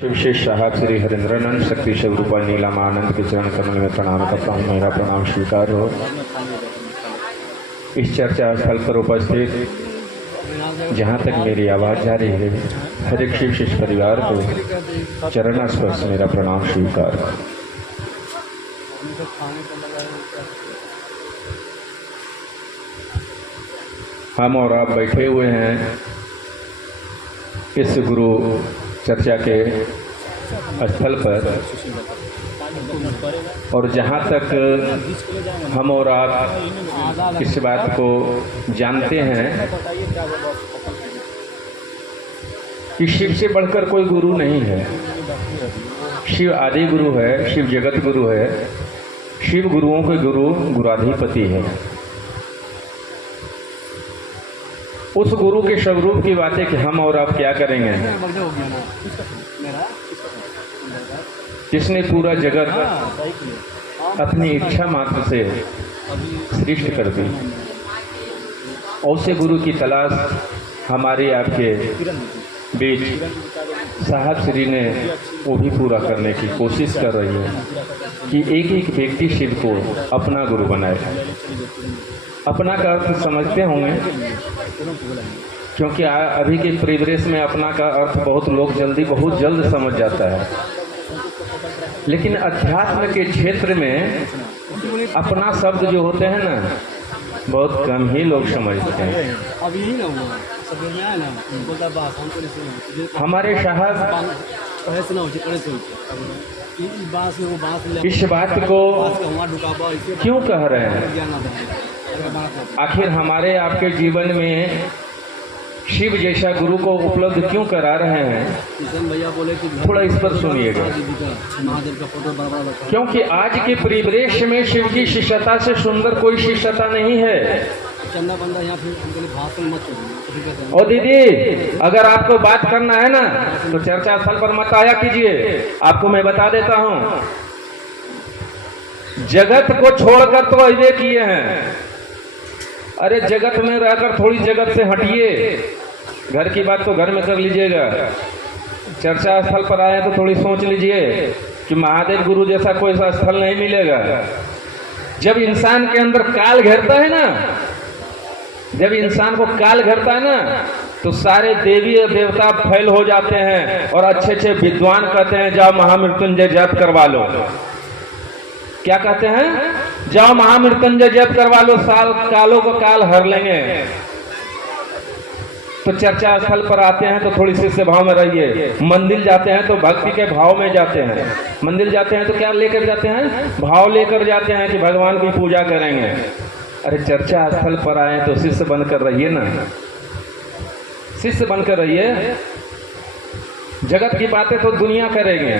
विशेष साहब श्री हरिंद्रानंद शक्ति स्वरूपा नीलामानंद के चरण कमल में प्रणाम करता हूँ। मेरा प्रणाम स्वीकार हो। इस चर्चा स्थल पर उपस्थित जहाँ तक मेरी आवाज़ जा रही है, हर एक शिव शिष्य परिवार को चरण स्पर्श मेरा प्रणाम स्वीकार हो। हम और आप बैठे हुए हैं इस गुरु चर्चा के स्थल पर, और जहाँ तक हम और आप इस बात को जानते हैं कि शिव से बढ़कर कोई गुरु नहीं है। शिव आदि गुरु है, शिव जगत गुरु है, शिव गुरुओं के गुरु गुराधिपति है। उस गुरु के स्वरूप की बातें कि हम और आप क्या करेंगे, जिसने पूरा जगत अपनी इच्छा मात्र से सृष्टि कर दी, और उसे गुरु की तलाश हमारे आपके बीच साहब श्री ने वो भी पूरा करने की कोशिश कर रही है कि एक एक व्यक्ति शिव को अपना गुरु बनाए। अपना का अर्थ समझते होंगे, क्योंकि अभी के परिवेश में अपना का अर्थ बहुत जल्द समझ जाता है, लेकिन अध्यात्म के क्षेत्र में अपना शब्द जो होते हैं ना, बहुत कम ही लोग समझते हैं। हमारे साहब इस बात को क्यों कह रहे हैं? आखिर हमारे आपके जीवन में शिव जैसा गुरु को उपलब्ध क्यों करा रहे हैं? थोड़ा इस पर सुनिएगा, क्योंकि आज के परिवेश में शिव की शिष्यता से सुंदर कोई शिष्यता नहीं है। और दीदी, अगर आपको बात करना है ना तो चर्चा स्थल पर मत आया कीजिए। आपको मैं बता देता हूँ, जगत को छोड़कर तो ऐसे किए हैं। अरे जगत में रहकर थोड़ी जगत से हटिए, घर की बात तो घर में कर लीजिएगा। चर्चा स्थल पर आए तो थोड़ी सोच लीजिए कि महादेव गुरु जैसा कोई सा स्थल नहीं मिलेगा। जब इंसान के अंदर काल घेरता है ना, जब इंसान को काल घेरता है ना, तो सारे देवी और देवता फैल हो जाते हैं और अच्छे अच्छे विद्वान कहते हैं जाओ महामृत्युंजय जप करवा लो। क्या कहते हैं? जाओ महामृत्युंजय जप करवा लो, साल कालों को काल हर लेंगे। तो चर्चा स्थल पर आते हैं तो थोड़ी शिष्य भाव में रहिए। मंदिर जाते हैं तो भक्ति के भाव में जाते हैं। मंदिर जाते हैं तो क्या लेकर जाते हैं? भाव लेकर जाते हैं कि भगवान की पूजा करेंगे। अरे चर्चा स्थल पर आए तो शिष्य बनकर रहिए ना, शिष्य बनकर रहिए। जगत की बातें तो दुनिया करेंगे।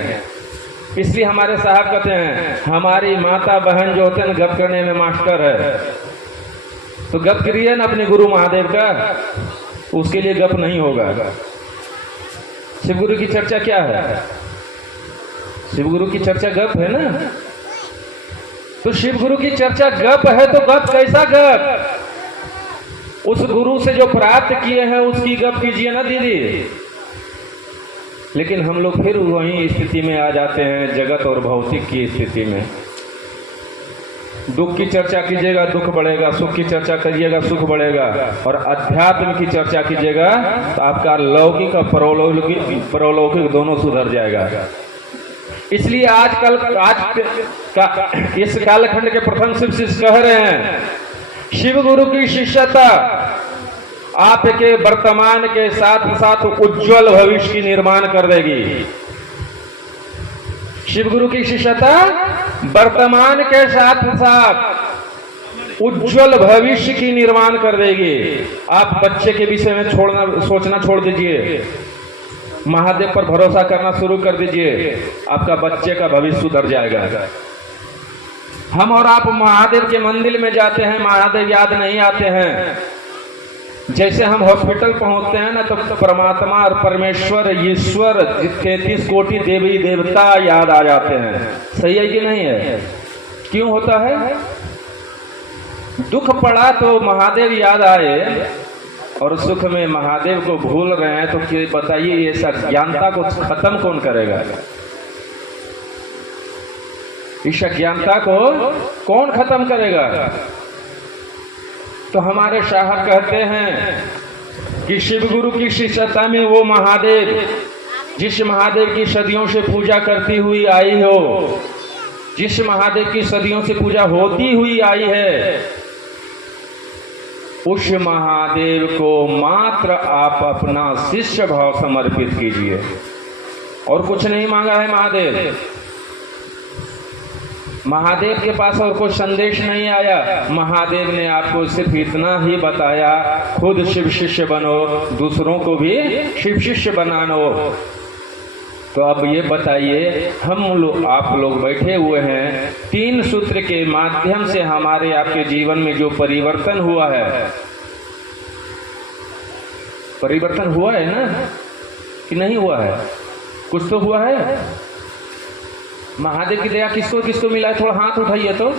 इसलिए हमारे साहब कहते हैं हमारी माता बहन जो होते हैं गप करने में मास्टर है, तो गप करिए ना अपने गुरु महादेव का, उसके लिए गप नहीं होगा। शिव गुरु की चर्चा क्या है? शिव गुरु की चर्चा गप है ना। तो शिव गुरु की चर्चा गप है तो गप कैसा गप? उस गुरु से जो प्राप्त किए हैं उसकी गप कीजिए ना दीदी। लेकिन हम लोग फिर वही स्थिति में आ जाते हैं, जगत और भौतिक की स्थिति में। दुख की चर्चा कीजिएगा दुख बढ़ेगा, सुख की चर्चा करिएगा सुख बढ़ेगा, और अध्यात्म की चर्चा कीजिएगा तो आपका लौकिक और परलौकिक दोनों सुधर जाएगा। इसलिए आज का इस कालखंड के प्रथम शिव शिष्य कह रहे हैं, शिव गुरु की शिष्यता आपके वर्तमान के साथ साथ उज्जवल भविष्य की निर्माण कर देगी। शिव गुरु की शिष्यता वर्तमान के साथ साथ उज्जवल भविष्य की निर्माण कर देगी। आप बच्चे के विषय में सोचना छोड़ दीजिए, महादेव पर भरोसा करना शुरू कर दीजिए, आपका बच्चे का भविष्य सुधर जाएगा। हम और आप महादेव के मंदिर में जाते हैं, महादेव याद नहीं आते हैं। जैसे हम हॉस्पिटल पहुंचते हैं ना तो परमात्मा और परमेश्वर ईश्वर 33 कोटि देवी देवता याद आ जाते हैं। सही है कि नहीं है? क्यों होता है? दुख पड़ा तो महादेव याद आए, और सुख में महादेव को भूल रहे हैं, तो बताइए ये सब ज्ञानता को खत्म कौन करेगा? इस अज्ञानता को कौन खत्म करेगा? तो हमारे साहब कहते हैं कि शिव गुरु की शिष्यता में वो महादेव, जिस महादेव की सदियों से पूजा करती हुई आई हो, जिस महादेव की सदियों से पूजा होती हुई आई है, उस महादेव को मात्र आप अपना शिष्य भाव समर्पित कीजिए, और कुछ नहीं मांगा है महादेव। महादेव के पास और कोई संदेश नहीं आया। महादेव ने आपको सिर्फ इतना ही बताया, खुद शिव शिष्य बनो, दूसरों को भी शिव शिष्य बनानो। तो अब ये बताइए, आप लोग बैठे हुए हैं, 3 सूत्र के माध्यम से हमारे आपके जीवन में जो परिवर्तन हुआ है, परिवर्तन हुआ है ना कि नहीं हुआ है? कुछ तो हुआ है। महादेव की दया किसको किसको मिला है? थोड़ा हाथ उठाइए तो।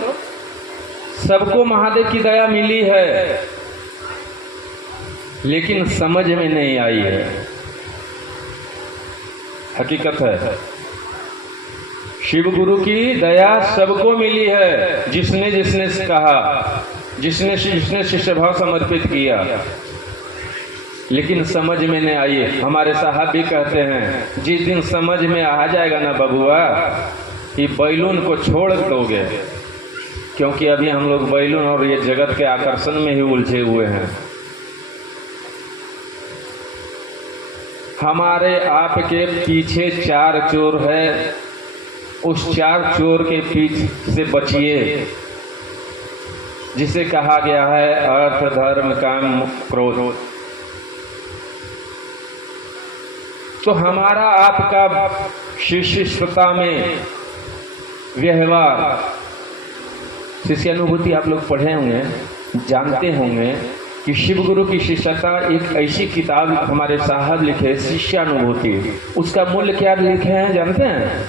सबको महादेव की दया मिली है, लेकिन समझ में नहीं आई है। हकीकत है, शिव गुरु की दया सबको मिली है, जिसने जिसने कहा, जिसने जिसने शिष्य भाव समर्पित किया, लेकिन समझ में नहीं आई। हमारे साहब भी कहते हैं, जिस दिन समझ में आ जाएगा ना बबुआ, कि बैलून को छोड़ दोगे, क्योंकि अभी हम लोग बैलून और ये जगत के आकर्षण में ही उलझे हुए हैं। हमारे आपके पीछे 4 चोर है, उस 4 चोर के पीछे से बचिए, जिसे कहा गया है अर्थ धर्म काम क्रोध। तो हमारा आपका शिष्यता में व्यवहार, शिष्यानुभूति आप लोग पढ़े होंगे, जानते होंगे कि शिव गुरु की शिष्यता एक ऐसी किताब हमारे साहब लिखे, शिष्यानुभूति। उसका मूल्य क्या लिखे हैं जानते हैं?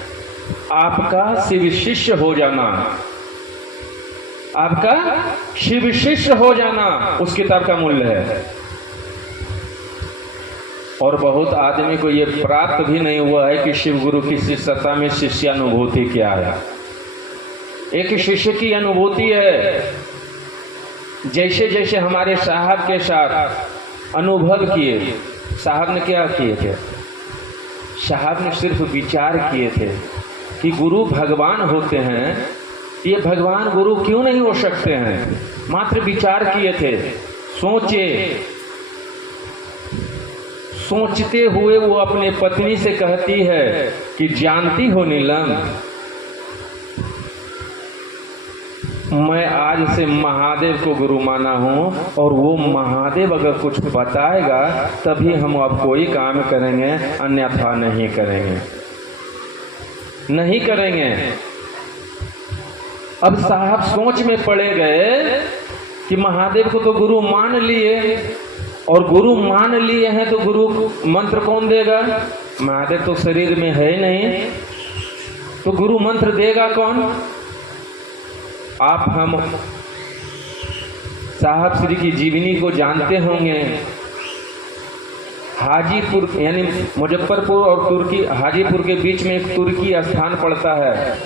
आपका शिव शिष्य हो जाना, आपका शिव शिष्य हो जाना, उस किताब का मूल्य है। और बहुत आदमी को ये प्राप्त भी नहीं हुआ है कि शिव गुरु की शिष्यता में शिष्यानुभूति क्या है। एक शिष्य की अनुभूति है, जैसे जैसे हमारे साहब के साथ अनुभव किए। साहब ने क्या किए थे? साहब ने सिर्फ विचार किए थे कि गुरु भगवान होते हैं, ये भगवान गुरु क्यों नहीं हो सकते हैं। मात्र विचार किए थे, सोचे। सोचते हुए वो अपने पत्नी से कहती है कि जानती हो नीलम, मैं आज से महादेव को गुरु माना हूँ, और वो महादेव अगर कुछ बताएगा तभी हम अब कोई काम करेंगे, अन्यथा नहीं करेंगे, नहीं करेंगे। अब साहब सोच में पड़े गए कि महादेव को तो गुरु मान लिए, और गुरु मान लिए हैं तो गुरु मंत्र कौन देगा? महादेव तो शरीर में है नहीं, तो गुरु मंत्र देगा कौन? आप हम साहब श्री की जीवनी को जानते होंगे। हाजीपुर यानी मुजफ्फरपुर और तुर्की, हाजीपुर के बीच में एक तुर्की स्थान पड़ता है।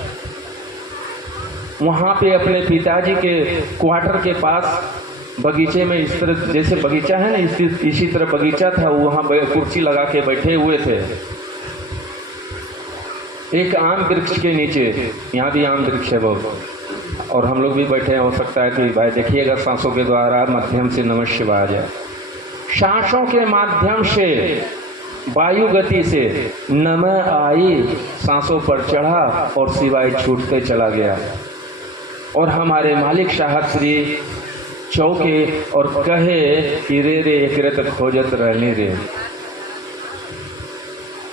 वहाँ पे अपने पिताजी के क्वार्टर के पास बगीचे में, इस तरह जैसे बगीचा है ना, इसी तरह बगीचा था। वहाँ कुर्सी लगा के बैठे हुए थे एक आम वृक्ष के नीचे। यहाँ भी आम वृक्ष है बहुत, और हम लोग भी बैठे हैं। हो सकता है कि भाई देखिएगा, सांसों के द्वारा माध्यम से नमः शिवाय आ जाए। सांसों के माध्यम से, वायु गति से नमः आई, सांसों पर चढ़ा और शिवाय छूटते चला गया। और हमारे मालिक साहब श्री चौके और कहे कि रे रे एक रेत खोजत रहने रे।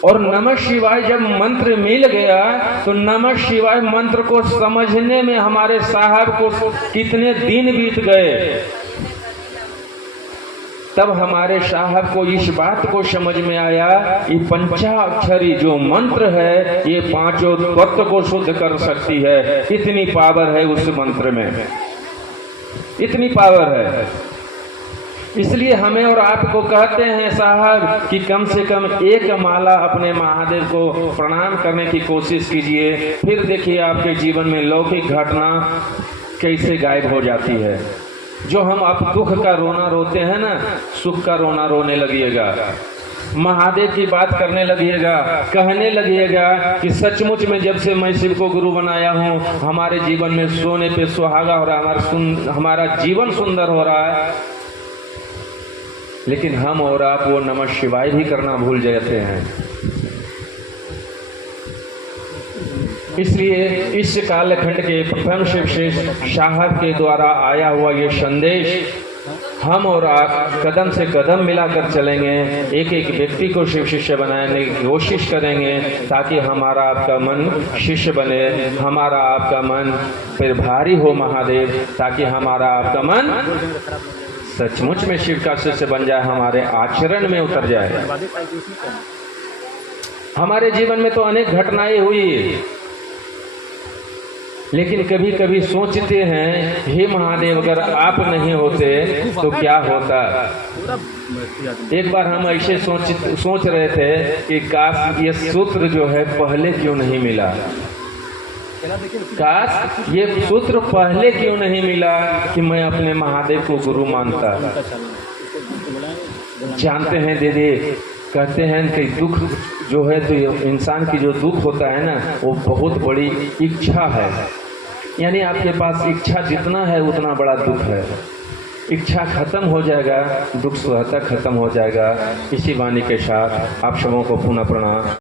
और नमः शिवाय जब मंत्र मिल गया तो नमः शिवाय मंत्र को समझने में हमारे साहब को कितने दिन बीत गए। तब हमारे साहब को इस बात को समझ में आया कि पंचाक्षरी जो मंत्र है ये 5 तत्व को शुद्ध कर सकती है। इतनी पावर है उस मंत्र में, इतनी पावर है। इसलिए हमें और आपको कहते हैं साहब कि कम से कम एक माला अपने महादेव को प्रणाम करने की कोशिश कीजिए, फिर देखिए आपके जीवन में लौकिक घटना कैसे गायब हो जाती है। जो हम आप दुख का रोना रोते हैं ना, सुख का रोना रोने लगिएगा, महादेव की बात करने लगिएगा, कहने लगिएगा कि सचमुच में जब से मैं शिव को गुरु बनाया हूँ, हमारे जीवन में सोने पे सुहागा हो रहा है, हमारा जीवन सुंदर हो रहा है। लेकिन हम और आप वो नमः शिवाय भी करना भूल जाते हैं। इसलिए इस कालखंड के प्रथम शिवश्रेष्ठ साहब के द्वारा आया हुआ ये संदेश हम और आप कदम से कदम मिलाकर चलेंगे, एक एक व्यक्ति को शिव शिष्य बनाने की कोशिश करेंगे, ताकि हमारा आपका मन शिष्य बने, हमारा आपका मन फिर भारी हो महादेव, ताकि हमारा आपका मन सचमुच में शिव का शिष्य बन जाए, हमारे आचरण में उतर जाए। हमारे जीवन में तो अनेक घटनाएं हुई, लेकिन कभी कभी सोचते हैं हे महादेव अगर आप नहीं होते तो क्या होता। एक बार हम ऐसे सोच रहे थे कि काश ये सूत्र जो है पहले क्यों नहीं मिला, काश ये सूत्र पहले क्यों नहीं मिला कि मैं अपने महादेव को गुरु मानता। जानते हैं दीदी, कहते हैं कि दुख जो है तो इंसान की जो दुख होता है ना, वो बहुत बड़ी इच्छा है, यानी आपके पास इच्छा जितना है उतना बड़ा दुख है। इच्छा खत्म हो जाएगा, दुख स्वतः खत्म हो जाएगा। इसी वाणी के साथ आप सबों को पुनः प्रणाम।